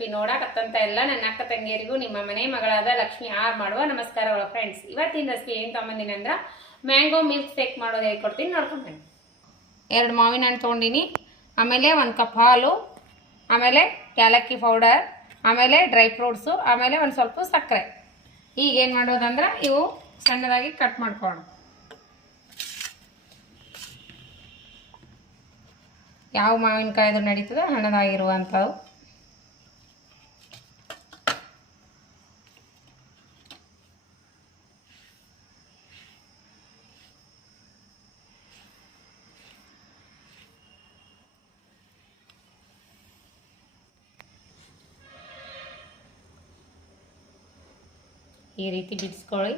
Recipe ನೋಡಕತ್ತಂತ ಎಲ್ಲ ನನ್ನ ಅಕ್ಕ ತಂಗಿಯರಿಗೂ ನಿಮ್ಮ ಮನೆ ಮಗಳಾದ ಲಕ್ಷ್ಮಿ ಆರ್ ಮಾಡುವ ನಮಸ್ಕಾರಗಳು ಫ್ರೆಂಡ್ಸ್. ಇವತ್ತಿನ ರೆಸಿಪಿ ಏನು ತೊಗೊಂಬಂದಿನಿ ಅಂದ್ರೆ ಮ್ಯಾಂಗೋ ಮಿಲ್ಕ್ ಶೇಕ್ ಮಾಡೋದು ಹೇಳ್ಕೊಡ್ತೀನಿ, ನೋಡ್ಕೊಂಡು ಬನ್ನಿ. 2 ಮಾವಿನ ಹಣ್ಣು ತೊಗೊಂಡಿನಿ, ಆಮೇಲೆ 1 ಕಪ್ ಹಾಲು, ಆಮೇಲೆ ಏಲಕ್ಕಿ ಪೌಡರ್, ಆಮೇಲೆ ಡ್ರೈ ಫ್ರೂಟ್ಸು, ಆಮೇಲೆ ಒಂದು ಸ್ವಲ್ಪ ಸಕ್ಕರೆ. ಈಗ ಏನು ಮಾಡೋದಂದ್ರೆ ಇವು ಸಣ್ಣದಾಗಿ ಕಟ್ ಮಾಡ್ಕೊಳ್ಳೋಣ. ಯಾವ ಮಾವಿನಕಾಯಿದು ನಡೀತದೆ ಹಣ್ಣದಾಗಿರುವಂಥವು. ಈ ರೀತಿ ಬಿಡಿಸ್ಕೊಳ್ಳಿ.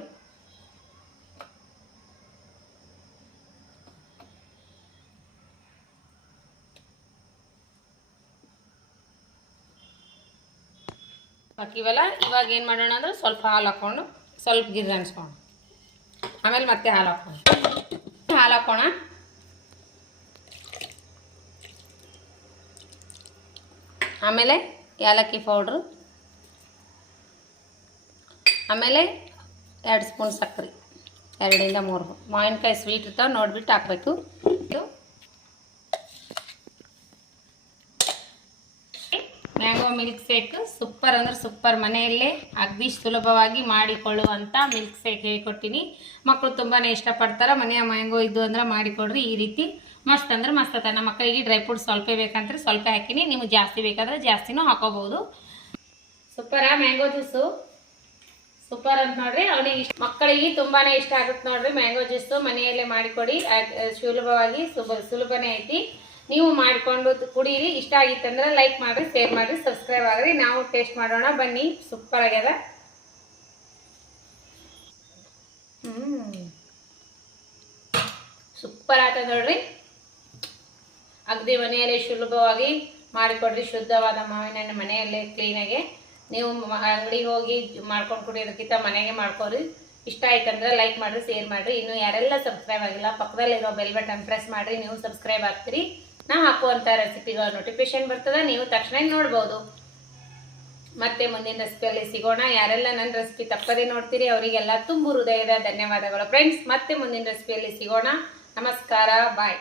ಹಾಕಿವಲ್ಲ, ಇವಾಗ ಏನು ಮಾಡೋಣ ಅಂದ್ರೆ ಸ್ವಲ್ಪ ಹಾಲು ಹಾಕ್ಕೊಂಡು ಸ್ವಲ್ಪ ಗಿರ್ರ ಅನ್ಸ್ಕೊಂಡು ಆಮೇಲೆ ಮತ್ತೆ ಹಾಲು ಹಾಕೋಣ. ಆಮೇಲೆ ಏಲಕ್ಕಿ ಪೌಡ್ರು, ಆಮೇಲೆ 2 ಸ್ಪೂನ್ ಸಕ್ಕರೆ, 2 ಇಂದ 3. ಮಾವಿನಕಾಯಿ ಸ್ವೀಟ್ ಇರ್ತಾವೆ ನೋಡಿಬಿಟ್ಟು ಹಾಕಬೇಕು. ಮ್ಯಾಂಗೋ ಮಿಲ್ಕ್ ಶೇಕ್ ಸೂಪರ್ ಅಂದ್ರೆ ಸೂಪರ್, ಮನೆಯಲ್ಲೇ ಅಗದಿ ಸುಲಭವಾಗಿ ಮಾಡಿಕೊಳ್ಳುವಂಥ ಮಿಲ್ಕ್ ಶೇಕ್ ಹೇಳ್ಕೊಟ್ಟಿನಿ. ಮಕ್ಕಳು ತುಂಬಾ ಇಷ್ಟಪಡ್ತಾರೆ. ಮನೆಯ ಮ್ಯಾಂಗೋ ಇದ್ದು ಅಂದ್ರೆ ಮಾಡಿಕೊಡ್ರಿ. ಈ ರೀತಿ ಮಸ್ತ್ ಅಂದ್ರೆ ಮಸ್ತ್ ಅದ. ನಮ್ಮ ಮಕ್ಕಳಿಗೆ ಡ್ರೈ ಫ್ರೂಟ್ ಸ್ವಲ್ಪ ಬೇಕಂದ್ರೆ ಸ್ವಲ್ಪ ಹಾಕಿನಿ, ನಿಮ್ಗೆ ಜಾಸ್ತಿ ಬೇಕಾದ್ರೆ ಜಾಸ್ತಿನೂ ಹಾಕೋಬಹುದು. ಸೂಪರ ಮ್ಯಾಂಗೋ ಜ್ಯೂಸು ಸೂಪರ್ ಅಂತ ನೋಡ್ರಿ. ಅವನಿಗೆ ಮಕ್ಕಳಿಗೆ ತುಂಬಾನೇ ಇಷ್ಟ ಆಗುತ್ತೆ ನೋಡ್ರಿ ಮ್ಯಾಂಗೋ ಜ್ಯೂಸು. ಮನೆಯಲ್ಲೇ ಮಾಡಿಕೊಡಿ, ಸುಲಭವಾಗಿ ಸುಲಭನೇ ಐತಿ. ನೀವು ಮಾಡಿಕೊಂಡು ಕುಡೀರಿ. ಇಷ್ಟ ಆಗಿತ್ತಂದ್ರೆ ಲೈಕ್ ಮಾಡಿರಿ, ಶೇರ್ ಮಾಡಿರಿ, ಸಬ್ಸ್ಕ್ರೈಬ್ ಆಗ್ರಿ. ನಾವು ಟೇಸ್ಟ್ ಮಾಡೋಣ ಬನ್ನಿ. ಸೂಪರ್ ಆಗ್ಯದ. ಸೂಪರ್ ಆಗ್ತದೆ ನೋಡ್ರಿ. ಅಗದಿ ಮನೆಯಲ್ಲೇ ಸುಲಭವಾಗಿ ಮಾಡಿಕೊಡ್ರಿ. ಶುದ್ಧವಾದ ಮಾವಿನ ಹಣ್ಣು ಮನೆಯಲ್ಲೇ ಕ್ಲೀನಾಗೆ. ನೀವು ಅಂಗಡಿಗೆ ಹೋಗಿ ಮಾಡ್ಕೊಂಡು ಕುಡಿಯೋದಕ್ಕಿಂತ ಮನೆಗೆ ಮಾಡ್ಕೊರಿ. ಇಷ್ಟ ಆಯ್ತಂದ್ರೆ ಲೈಕ್ ಮಾಡಿರಿ, ಶೇರ್ ಮಾಡಿರಿ. ಇನ್ನು ಯಾರೆಲ್ಲ ಸಬ್ಸ್ಕ್ರೈಬ್ ಆಗಿಲ್ಲ ಪಕ್ಕದಲ್ಲಿರೋ ಬೆಲ್ ಬಟನ್ ಪ್ರೆಸ್ ಮಾಡಿರಿ, ನೀವು ಸಬ್ಸ್ಕ್ರೈಬ್ ಆಗ್ತೀರಿ. ನಾ ಹಾಕುವಂಥ ರೆಸಿಪಿಗಳ ನೋಟಿಫಿಕೇಶನ್ ಬರ್ತದೆ, ನೀವು ತಕ್ಷಣ ನೋಡ್ಬೋದು. ಮತ್ತೆ ಮುಂದಿನ ರೆಸಿಪಿಯಲ್ಲಿ ಸಿಗೋಣ. ಯಾರೆಲ್ಲ ನನ್ನ ರೆಸಿಪಿ ತಪ್ಪದೇ ನೋಡ್ತೀರಿ ಅವರಿಗೆಲ್ಲ ತುಂಬು ಹೃದಯದ ಧನ್ಯವಾದಗಳು ಫ್ರೆಂಡ್ಸ್. ಮತ್ತೆ ಮುಂದಿನ ರೆಸಿಪಿಯಲ್ಲಿ ಸಿಗೋಣ. ನಮಸ್ಕಾರ, ಬಾಯ್.